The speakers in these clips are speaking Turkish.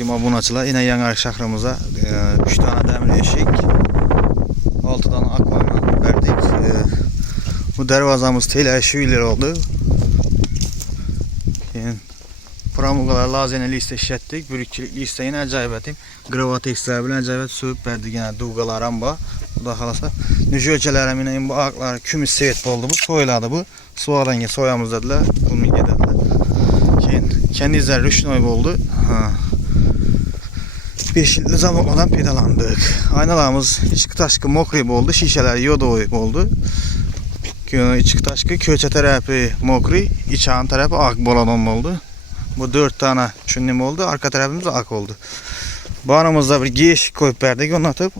Abunəçilər, yine Yangar şəhrimizə 3 tane dəmir eşik, 6 tane akvaryum verdik. Bu dərvazamız teləşi ilə oldu. Pramuqalar lazeni liste işlətdik. Bürükçülük liste yine əcayibətim. Qravatekslər bilən əcaibət sövüb verdik. Yine duvqalaram var. Bu da xalasa. Nücü ölkələrim yine bu ağlar kümüs sevet oldu. Bu soyladı bu. Soğadan gel soyamız dediler. Bunu dediler. Kendi izler rüşnoy oldu. 5 yıllık zamanladan pedalandık. Aynalarımız içki taşkı mokri oldu. Şişeler yodo oldu. İçki taşkı köçe tarafı mokri, içağın tarafı ak boladon oldu. Bu 4 tane şunnim oldu. Arka tarafımız ak oldu. Bağrımızda bir geç koyup verdik. Onu atıp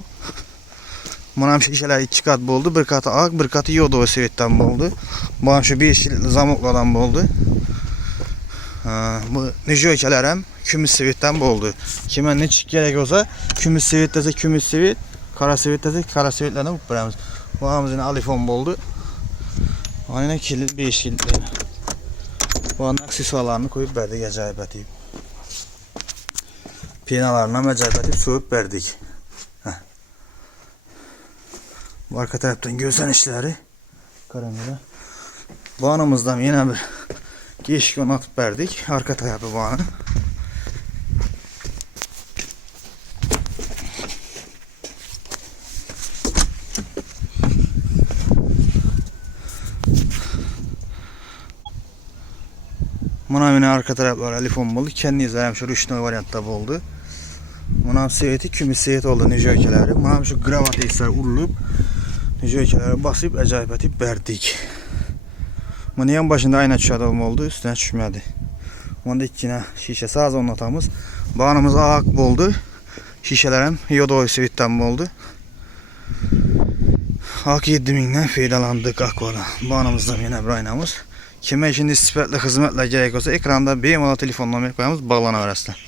bunam şişeler 2 kat oldu. Bir katı ak, bir katı yodo sevetten oldu. Bağım şu 5 yıllık zamanladan oldu. Bu nücökeler hem kümüs sevetten oldu. Kime ne gerek olsa kümüs sevet dese kümüs sevet, kara sevet dese kara sevetlerine bu paramız. Bu ağımızın alifon oldu. Aynen kilit 5 kilit. Bu an aksesuarlarını koyup verdik acayip deyip. Pinalarına acayip deyip soğup verdik. Bu arka taraftan gösterişleri karamela. Bu anımızdan yine bir geçik onu atıp verdik. Arka tarafı bağını. Bunam yine arka taraflar alifon oldu. Kendi izlerim şu rüşnoy varyantta oldu. Bunam seveti kümüs sevet oldu nücökeleri. Bunam şu gravateksler urulup nücökeleri basıp acayip etip verdik. Bunun yan başında ayna düşadığım oldu. Üstüne düşmedi. Onda içine şişe sağız onlatamız. Bağımız ak oldu. Şişelerim yodo sevetten oldu. Ak 7000'den faydalandık akvara. Bağımızda yine bir aynamız. Kime şimdi istifadlı hizmetle gerek olsa ekranda benim telefonla koyamız bağlanabilirsiniz.